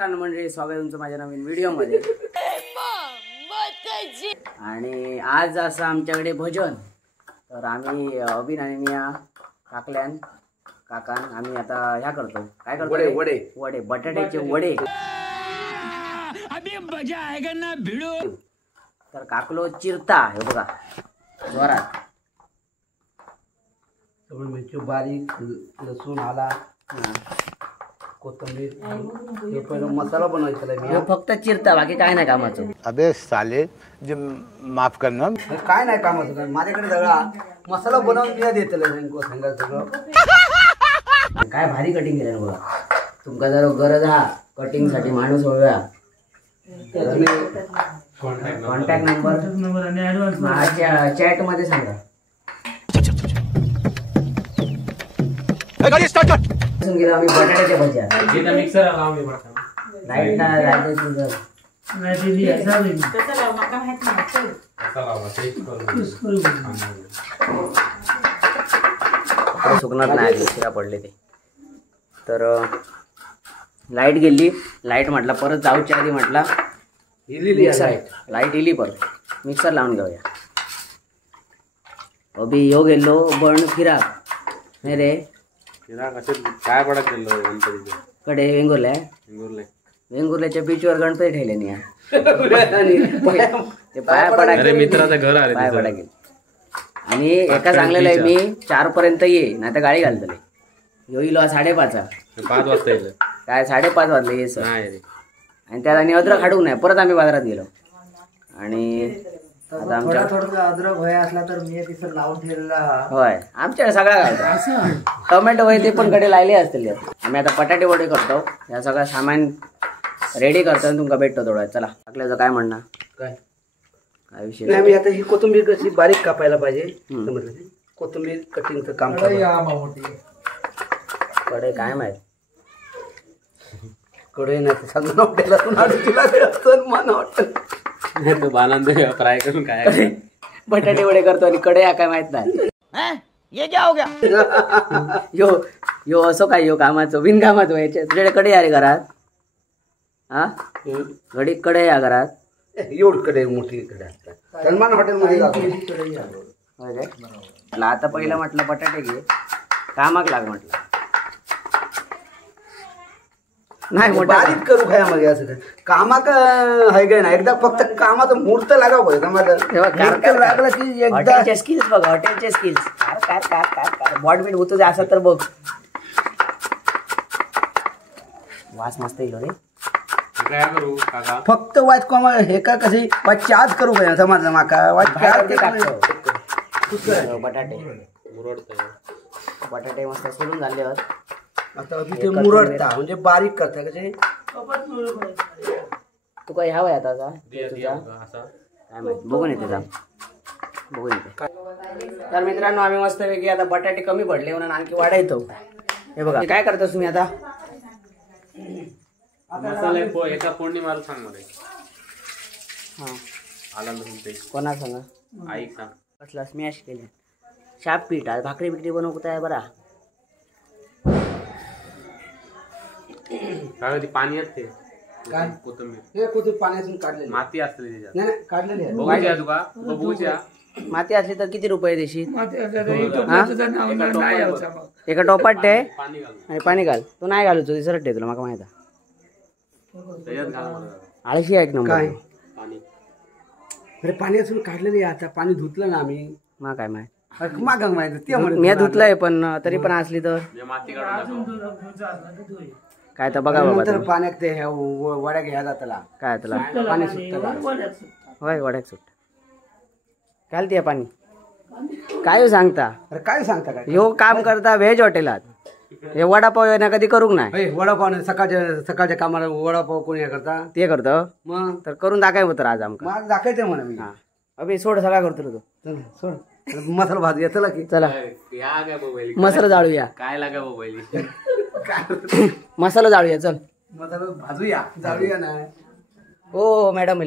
म्हणजे स्वागत तुमचं माझ्या नवीन व्हिडिओ मध्ये। आणि आज असं आमच्याकडे भजन, तर आम्ही अभिन आणि मिया काकल्यान काकान आम्ही आता ह्या करतो, काय करतो, वडे वडे वडे बटाट्याचे वडे। अभी मजा आएगा ना भिडो। तर काकलो चिरता हे बघा जोरात, मिरची बारीक, लसूण आला, कोथिंबीर, पहिला मसाला बनवायचा मी फक्त चिरता, बाकी काय नाही कामाचं। अबे साले जे माफ करना, काय नाही कामाचं, माझ्याकडे सगळा मसाला बनवून मी देतले सांगा सगळं। काय भारी कटिंग केलं बघा, तुमका जर गरज हा कटिंग साठी माणूस हव्या, कॉन्टॅक्ट नंबर आणि ऍडव्हान्स माझ्या चॅट मध्ये सांगा। गेलो आम्ही बटाट्याच्या भज्या, इथं मिक्सर लावून लाईट नाही सुंदर सुकणार नाही, शिरा पडले ते। तर लाईट गेली, लाईट म्हटला परत जाऊच्या आधी म्हटला लाईट इली, परत मिक्सर लावून घेऊया। अभि यो गेलो बण फिराक नाही रे, फिराक असे काय पडत गेलो गणपतीच्या कडे वेंगुर्ल्या वेंगुर्ल्याच्या बीचवर गणपती ठेवले नाही ते पाया पडा, अरे मित्राचं घर आले पाया पडा गेले। आणि एका सांगलेलं आहे मी 4 पर्यंत ये, नाही तर गाडी घालतले। यो इलो 5:30, 5 वाजता येईल काय 5:30 वाजले ये सर। नाही, आणि त्यात आणि अद्रक हाडूक नाही, परत आम्ही बाजारात गेलो। आणि आता आमच्या थोडा अद्रक होय असला तर मी तिथं लावून ठेवलेला, होय आमच्याकडे सगळा घालतो, टोमॅटो होय ते पण कडे लायले असतील। आम्ही आता बटाटे वडे करतो, या सगळं सामान रेडी करतो आणि तुमका भेटतो थोडा। चला टाकल्याचं काय म्हणणं, काय काय विषय नाही। मी आता ही कोथिंबीर कशी बारीक कापायला पाहिजे, समजलं? कोथिंबीर कटिंगचं काम कडे काय माहित, कडे नाही सांगून आपल्याला मला वाटतं तो बालांद फ्राय करून काय बटाटे वडे करतो आणि कडे काय माहित नाही। ये क्या हो गया यो यो असो काय, यो कामाचं बिनकामाचं व्हायचे। तुझ्याकडे कडे या रे घरात, हा घडी कडे या घरात, एवढी कडे मोठी कडे असतात सलमान हॉटेलमध्ये। आता पहिलं म्हटलं बटाटे घे, कामाक लाग म्हटलं, नाही मोठा बारीक करू खाया मध्ये असं काय कामाक आहे काय ना, एकदा फक्त कामाचं मुहूर्त लागाव पाहिजे लागलं की एकदा। हॉटेलचे स्किल्स बघ, हॉटेलचे स्किल्स काय काय काय काय बॉडबीट होतो जे असं तर बघ, वास मस्त येईल रे। काय करू काका, फक्त वाच कामा हे का कशी वाच चार्ज करू काय समजलं माका, वाच चार्ज बटाटे मस्त सोडून झाले आहेत। आता तिथे मुरडता म्हणजे बारीक करता कसे, तू काय ह्या वयात आता तुझा काय माहिती, बघून येते जा बघून येते। तर मित्रांनो आम्ही मस्त पैकी आता बटाटे कमी पडले म्हणून आणखी वाढायचो। हे बघा काय करतोस तुम्ही आता, मसाला एका फोडणी मारू सांग मला। हा आला लसूण पेस्ट कोणा सांगा, आई सांग कसला स्मॅश केले, शाप पीठ आज भाकरी बिकरी बनवत आहे बरा। काय ती पाणी असते काय कोथिंबीर, हे कोथिंबीर पाण्यातून काढलेली माती असते त्याच्यात, नाही नाही काढलेली आहे। बघूया तुका बघूया, माती असली तर किती रुपये देशील, एका टोपात ठे आणि पाणी घाल, तू नाही घालू तू दिसत ठे, तुला माका माहिती त्याच्यात घाल मला आळशी आहे नंबर काय पाणी, अरे पाण्यातून काढलेली आहे, आता पाणी धुतलं ना आम्ही, मा काय माहिती माग माहिती ते मी धुतलंय, पण तरी पण असली तर माती काढून काय तर बघा बाबा नंतर तुम्ही। पाण्यात ते वड्या घ्या जातला, काय तुला पाणी सुटतं होय वड्याक सुट घालते पाणी, काय सांगता, अरे काय सांगता काय, ह्यो काम करता व्हेज हॉटेलात, हे वडापाव ना कधी करूक नाही, वडापाव सकाळच्या कामाला वडापाव कोणी हे करता ते करतो मग, तर करून दाखवाय होतं आज आमका। मला दाखवायचं म्हणा मी, हा अभि सोड सगळा करतो तू, चल सोड मसाला भात येतला की, चला या काय मोबाईल मसाला जाळूया, काय लागा मोबाईल मसाला जाळूया, चल मसाला भाजूया जाळूया ना। हो मॅडम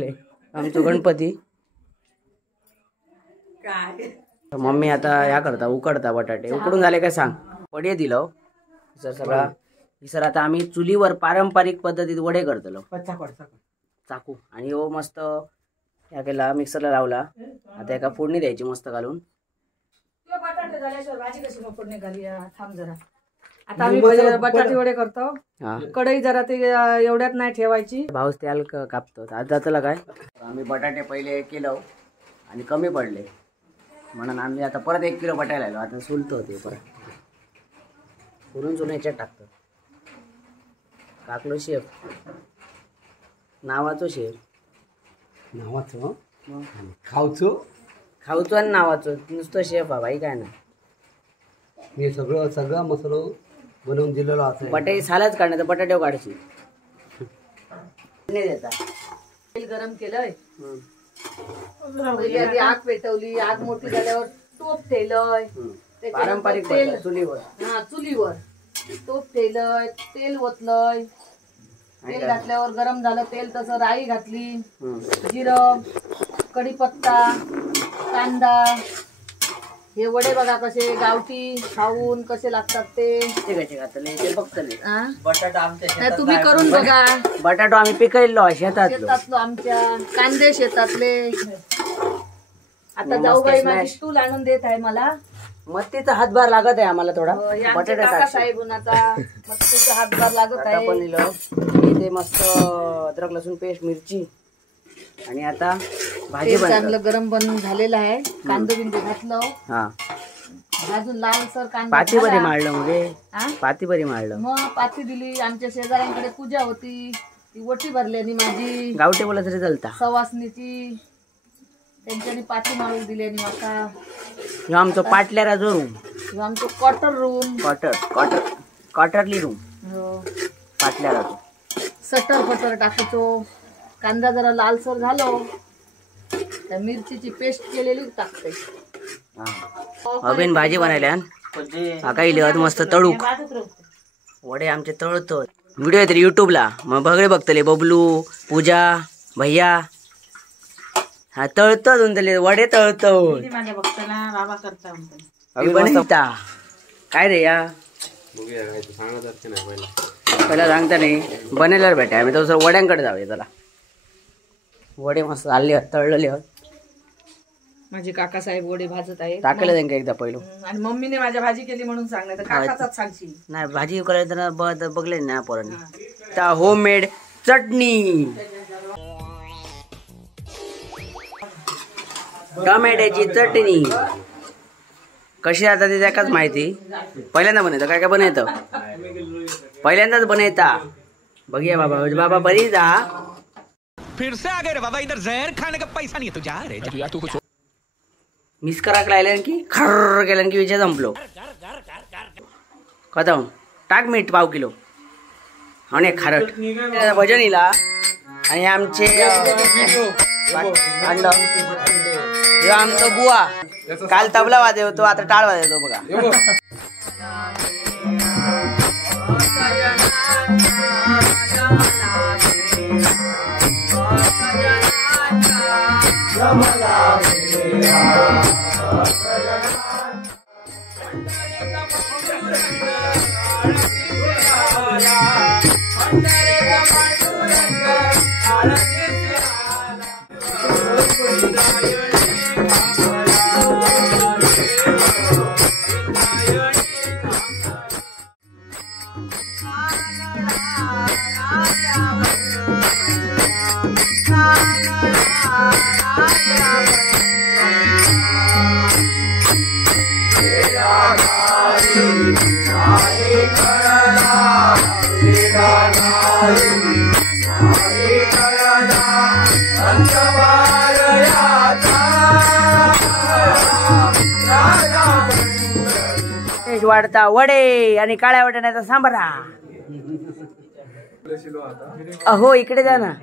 आमचं गणपती मम्मी आता ह्या करता उकडता बटाटे, उकडून झाले काय सांग, पडिये दिलं सर सगळा सर आता आम्ही चुलीवर पारंपरिक पद्धतीत वडे करतलो. चाकू आणि हो मस्त ह्या केला मिक्सरला लावला. आता एका फोडणी द्यायची मस्त घालून. बटाटे झाल्याशिवाय भाजी कशी मग फोडणी घाली थांब जरा. आता आम्ही बटाटे वडे करतो. कढई जरा ते एवढ्यात नाही ठेवायची. भाऊच त्याल कापतो. आज जातला काय आम्ही बटाटे पहिले केलं आणि कमी पडले म्हणून आम्ही आता परत 1 किलो बटाटे लावलो. आता सुलतो ते परत सोलून याच्यात टाकतो. काकलो शेफ नावाचो शेफ नावाचं खाऊचो आणि नावाचो नुसतं शेफ हा भाई काय ना. मी सगळा मसालो बनवून दिलेलो असं. बटाटे सालाच काढण्याचं बटाटे काढायची नाही देता. तेल गरम केलंय. पहिली आधी आग पेटवली. आग मोठी झाल्यावर तूप ठेवलंय. पारंपरिक तेल चुलीवर. चुलीवर तूप ठेवलंय. तेल ओतलंय. तेल घातल्यावर गरम झालं तेल तसं राई घातली. जिरं कढीपत्ता कांदा. हे वडे बघा कसे गावठी खाऊन कसे लागतात ते कसे घातले ते बघतले. बटाटा आमच्या तुम्ही करून बघा. बटाटो आम्ही पिकवलो शेतातलो आमच्या. कांदे शेतातले. आता जाऊबाई माझी तूल आणून देत आहे मला. मत्तीचा हातभार लागत आहे आम्हाला थोडा. बटाटा साहेब उन्हाचा मत्तीचा हातभार लागत आहे. पण इथे मस्त अद्रक लसूण पेस्ट मिरची आणि आता भाजी चांगलं गरम बनून झालेलं आहे. कांदे बिंदे घातलं. हा अजून लालसर कांदा पाती बरी मारलं मग पाती बरी मारलं. मग पाती दिली. आमच्या शेजाऱ्यांकडे पूजा होती. ती ओटी भरल्यानी माझी गावठी बोला तरी चालता. सवासनीची त्यांच्यानी पाती मारून दिली. आणि माका ह्यो आमचो पाटल्याराचो रूम. आमचं क्वार्टर रूम. क्वार्टरली रूम हो. पाटल्याराचो. सटर फटर टाकायचो. कांदा जरा लालसर झालो त्या मिरचीची पेस्ट केलेली टाकते. अभिन भाजी बनायल्या काका इले मस्त तळूक वडे आमचे तळतो. व्हिडिओ येतले युट्यूबला मग बघले बघतले बबलू पूजा भैया. हा तळतो वडे तळतो. माझ्या बघताना बाबा करता बनवता काय रे या पहिला सांगता नाही बनेल्यावर भेटा. आम्ही तर वड्यांकडे जाऊया. चला वडे मस्त आले तळलेले माझे काका साहेब वडे भाजत आहे. टाकले त्यांना एकदा पहिलं. आणि मम्मीने माझ्या भाजी केली म्हणून सांगणार तर काकाचाच सांगशील. नाही भाजी करायला बघले ना पोरांनी. होममेड चटणी टोमॅटोची चटणी कशी आता ती त्याकाच माहिती. पहिल्यांदा बनवतं काय काय बनवतं पहिल्यांदाच बनवता. बघूया बाबा बरी जा. फिर से आ गए रे बाबा. इधर जहर खाने का पैसा नहीं है. तू जा रे. मिस कराक लागल्यान की खर्र केल्यान की विषय संपलो. खतम. टाक मीठ 1/2 किलो आणि खारट भजन इला. आणि आमचे आमचा बुवा काल तबला वाजवतो आता टाळ वाजवतो बघा. वाढता वडे आणि काळ्या वाटाण्याचा सांबारा. अहो इकडे जा ना.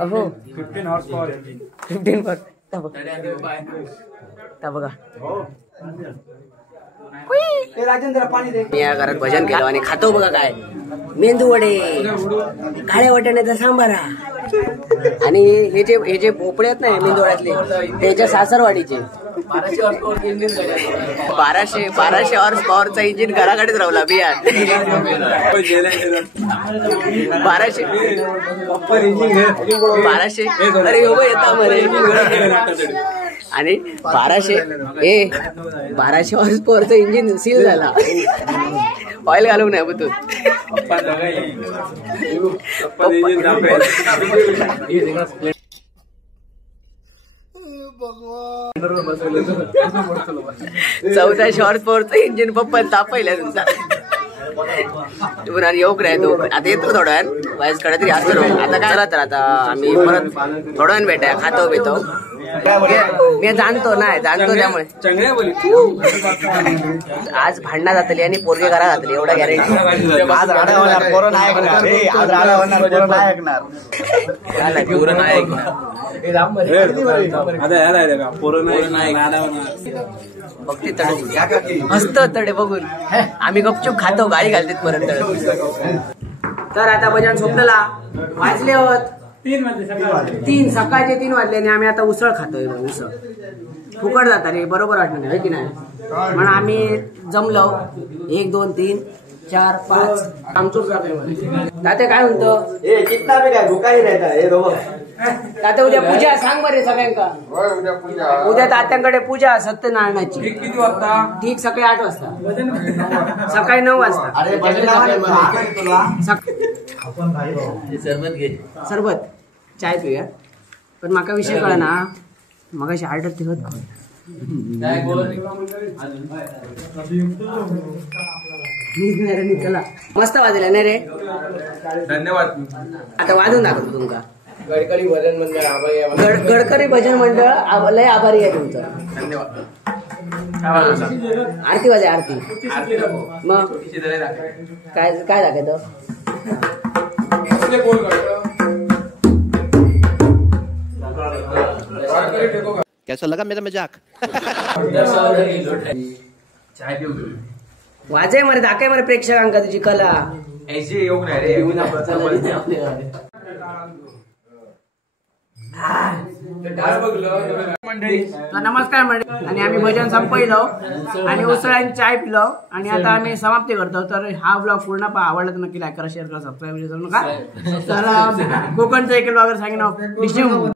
अहो 15 बघा. राजेंद्र पाणी दे. मी या घरात भजन केलं आणि खातो बघा काय मेंदू वडे काळ्या वाटाण्याचा सांबारा. आणि हे जे भोपळे आहेत ना मेंदू वड्यातले त्याच्या सासरवाडीचे 1200 हॉर्स पॉवरचा इंजिन घराकडेच राहला बियार 1200 अरे हो येता मरे आणि 1200 हॉर्स पॉवरचं इंजिन सील झाला ऑइल घालून नाही बघतो चौदा हॉर्स पॉवरचं इंजिन पप्पा तापयला तुमचा येऊक राहतो आता येतो थोड्या वेळ वायस कडे तरी असतो आता काय तर आता आम्ही परत थोड्या वेळ भेटाय खातो पितो मी जाणतो त्यामुळे आज भांडणा जातली आणि पोरगे घरा जातली एवढा गॅरेंटी आज राडा होणार पोरं नाही ऐकणार आज राडा होणार पोरं नाही ऐकणार बघते तडे मस्त तडे बघून आम्ही गपचूप खातो गाडी घालते परत तडे तर आता भजन झोपलेला वाजले होत 3 सकाळचे 3 वाजले आणि आम्ही आता उसळ खातोय उसळ फुकट जाता रे बरोबर वाटलं नाही की नाही म्हणून आम्ही जमलो 1 2 3 4 5 आमचूच ताते काय म्हणतो कितना बी काय भुकाही नाही हे रोबो ताते उद्या पूजा सांग बरे सगळ्यांका उद्या तात्यांकडे पूजा सत्यनारायणाची किती वाजता ठीक सकाळी 8 वाजता सकाळी 9 वाजता अरे सरबत घे सरबत चाय पिऊया पण माका विषय कळला ना मगाशी आर्डर ठेवत चला मस्त वाजला नाही रे धन्यवाद आता वाजून दाखवतो तुमका गडकरी भजन मंडळ गडकरी भजन मंडळ लय आभारी आहे तुमचं धन्यवाद आरती वाजे आरती मग काय काय दाखवतो कैसा लगा मेरा मजाक वाजे मरे दाखय मरे प्रेक्षकांका तुझी कला ऐशी येऊ नाही रे नमस्कार मंडळी आणि आम्ही भजन संपलो आणि उसळ आणि चाय पिलो आणि आता आम्ही समाप्ती करतो तर हा ब्लॉग पूर्ण आवडला तर नक्की लाईक करा शेअर करा सबस्क्राईब करू नका तर कोकणचं एक ब्लॉगर सांगेन